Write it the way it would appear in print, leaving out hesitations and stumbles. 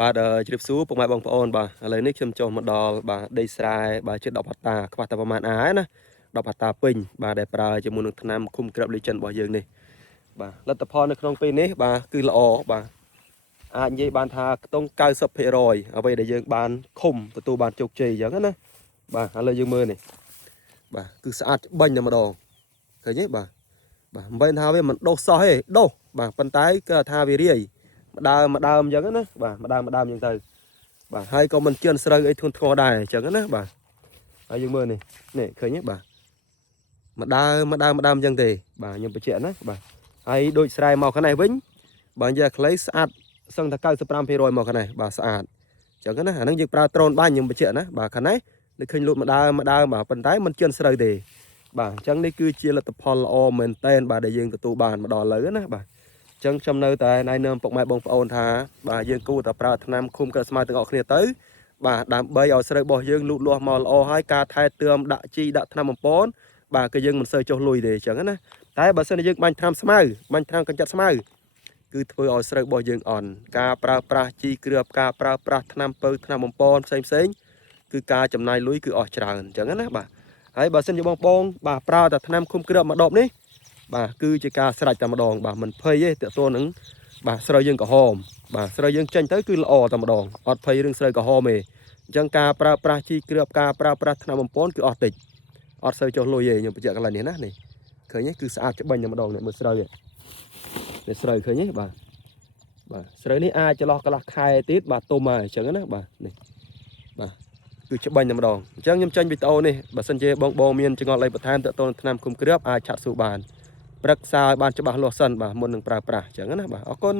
បាទជ្រាបសួរពុកម៉ែបងប្អូនបាទឥឡូវនេះខ្ញុំចូលមកដល់បាទដីស្រែបាទជិត10ហត្តាខ្វះតែប្រហែលអាណា10ហត្តាពេញបាទដែលប្រើជាមួយនឹងថ្នាំឃុំក្របលីចិនរបស់យើងនេះបាទលទ្ធផលនៅក្នុងពេលនេះបាទគឺល្អបាទអាចនិយាយបានថាខ្ទង់ 90% អ្វីដែលយើងបានឃុំទទួលបានជោគជ័យអញ្ចឹងណាបាទឥឡូវយើងមើលនេះបាទគឺស្អាតបាញ់តែម្ដងឃើញទេបាទមិនមែនថាវាមិនដុះសោះទេដុះបាទប៉ុន្តែគឺថាវារាយម្ដើមអញ្ចឹងណាបាទម្ដើមអញ្ចឹងទៅបាទហើយក៏មិនជឿនស្រូវអីធ្ងន់ធ្ងរដែរអញ្ចឹងណាបាទហើយយើងមើលនេះឃើញទេបាទម្ដើមអញ្ចឹងទេបាទខ្ញុំបញ្ជាក់ណាបាទហើយដូចស្រែមកខាងនេះវិញបើនិយាយខ្លីស្អាតសឹងតែ 95% មកខាងនេះបាទស្អាតអញ្ចឹងណាអានឹងយើងប្រើដ្រូនបាញ់ខ្ញុំបញ្ជាក់ណាបាទខាងនេះនឹកឃើញលូតម្ដើមបាទប៉ុន្តែមិនជឿនស្រូវទេបាទអញ្ចឹងនេះគឺជាលទ្ធផលល្អមែនតែនបាទដែលយើងទទួលបានមកដល់ឥឡូវណាបាទអញ្ចឹងខ្ញុំនៅតែណែនាំពុកម៉ែបងប្អូនថាបាទយើងគួរតែប្រើថ្នាំឃុំក្របស្មៅទាំងអស់គ្នាទៅបាទដើម្បីឲ្យស្រូវរបស់យើងលូតលាស់មកល្អហើយការថែទាំដាក់ជីដាក់ថ្នាំបំពន់បាទគឺយើងមិនសូវចុះលុយទេអញ្ចឹងណាតែបើសិនជាយើងបាញ់ថ្នាំស្មៅបាញ់ថ្នាំកញ្ចាត់ស្មៅគឺធ្វើឲ្យស្រូវរបស់យើងអន់ការប្រើប្រាស់ជីគ្រាប់ការប្រើប្រាស់ថ្នាំពៅថ្នាំបំពន់ផ្សេងគឺការចំណាយលុយគឺអស់ច្រើនអញ្ចឹងណាបាទហើយបើសិនជាបងប្អូនបាទប្រើតែថ្នាំឃុំគ្រាប់មួយដបនេះបាទគឺជាការស្រេចតែម្ដងបាទមិនភ័យទេតើតួនឹងបាទស្រូវយើងក្រហមបាទស្រូវយើងចេញទៅគឺល្អតែម្ដងអត់ភ័យរឿងស្រូវក្រហមទេអញ្ចឹងការប្រើប្រាស់ជីគ្រាប់ការប្រើប្រាស់ថ្នាំបំពន់គឺអស់តិចអត់សូវចុះលុយទេខ្ញុំបញ្ជាក់កន្លែងនេះណានេះឃើញទេគឺស្អាតច្បាញ់តែម្ដងនេះមើលស្រូវនេះស្រូវឃើញទេបាទស្រូវនេះអាចចន្លោះកន្លះខែទៀតបាទទុំហើយអញ្ចឹងណាបាទនេះបាទគឺច្បាញ់តែម្ដងអញ្ចឹងខ្ញុំចេញវីដេអូនេះបើសិនជាបងមានចង្អុលអីបន្ថែមតទៅនឹងថ្នាំឃុំគ្រាប់អាចឆាត់ស៊ូបានប្រឹក្សាឲ្យបានច្បាស់លាស់សិនបាទមុននឹងប្រើប្រាស់អញ្ចឹងណាបាទអរគុណ